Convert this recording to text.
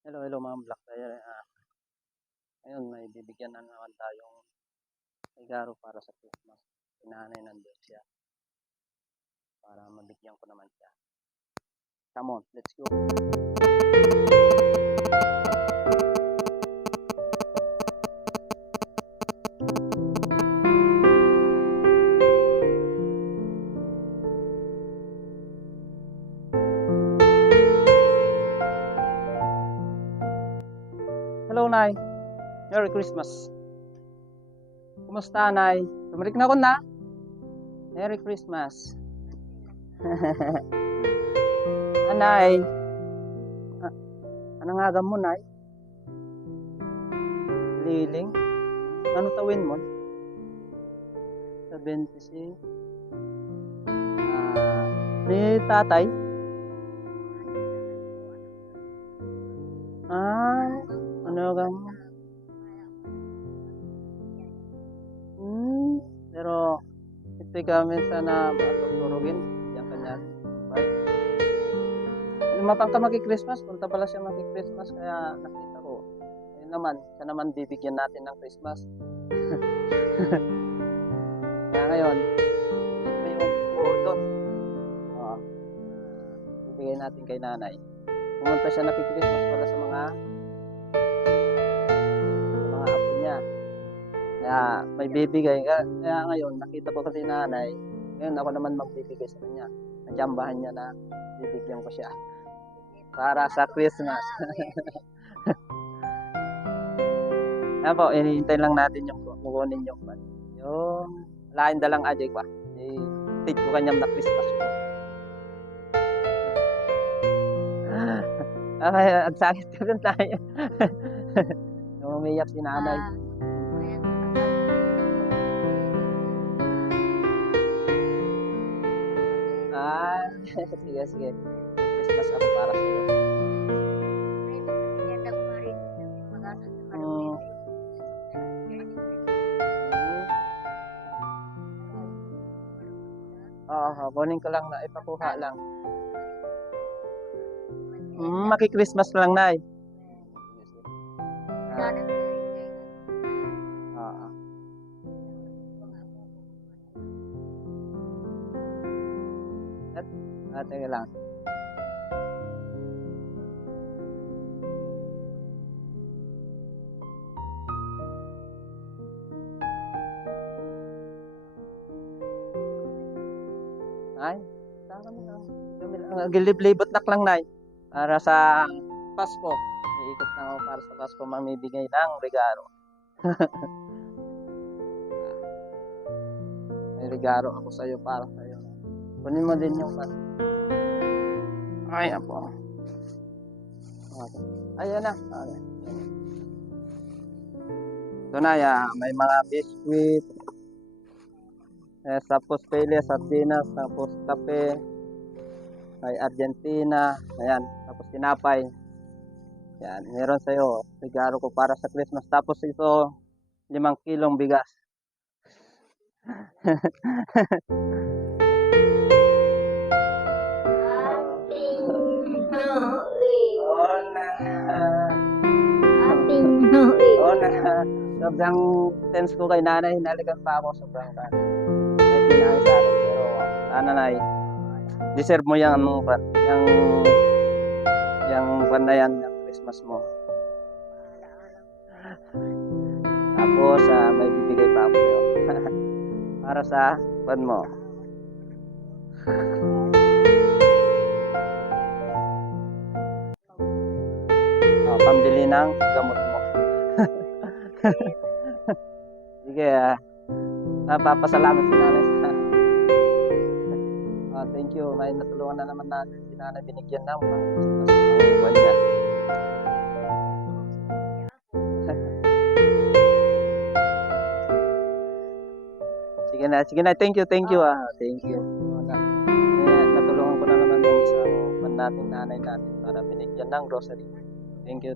Hello, hello mga Black Player. Ngayon may bibigyan na naman tayong regalo para sa Christmas. Si nanay nandun siya para mabigyan ko naman siya. Come on, let's go. Hello, Nay. Merry Christmas. Kumusta, Nay? Tumalik na ako na. Merry Christmas. Nay. Ano nga mo, Nay? Liling? Ano tawin mo? Sa 26. Ni tatay? Ano ka mo? Pero ito kami sana matuturugin. Yan kanya. Bye. Lumapang ka maki-Christmas. Punta pala siya maki-Christmas. Kaya nakita ko. Ayun naman. Siya naman bibigyan natin ng Christmas. Kaya ngayon, ito yung doon. Bibigay natin kay nanay. Pumunta siya naki-Christmas pala sa mga apo niya. Kaya may bibigay. Kaya ngayon, nakita ko kasi nanay. Ngayon ako naman magbibigay sa kanya. Nadjambahan niya na bibigyan ko siya. Para sa Christmas. Yan po, hinihintay lang natin yung kukunin yung lain dalang ajay pa. I-take ko kanyang na Christmas po. Ang sakit ko rin tayo. Nung umiyak si nanay. Sige, sige. Christmas ako para sa iyo. Kunin ko lang na ipakuha lang. Maki-Christmas lang, Nay. Teka lang. Ay, saka mo lang. Gilib-libot nak lang, Nay. Para sa Pasko. Iikot na ako para sa Pasko mamibigay ng regalo. May regalo ako sa iyo para sa iyo. Kunin mo din yung ay, apo. Ayan na. Ito na, may mga biscuit. Tapos pele, sardinas, tapos kape. May Argentina. Ayan, tapos tinapay. Yan, meron sa'yo. Regalo ko para sa Christmas. Tapos ito, 5 kilong bigas. Sobrang tense ko kay nanay. Hinalikan pa ako. Sobrang may pinahal sa akin. Pero, nanay, deserve mo yung pan na yan, yung Christmas mo. Tapos, may bibigay pa ako sa'yo. Para sa pan mo. Pambili ng gamot mo. Sige, napapasalamat si nanay sa thank you. May natulungan na naman natin si nanay, binigyan ng buwan niya. Sige na, thank you. Thank you. Natulungan ko na naman yung isang nating nanay natin para binigyan ng grocery. Thank you.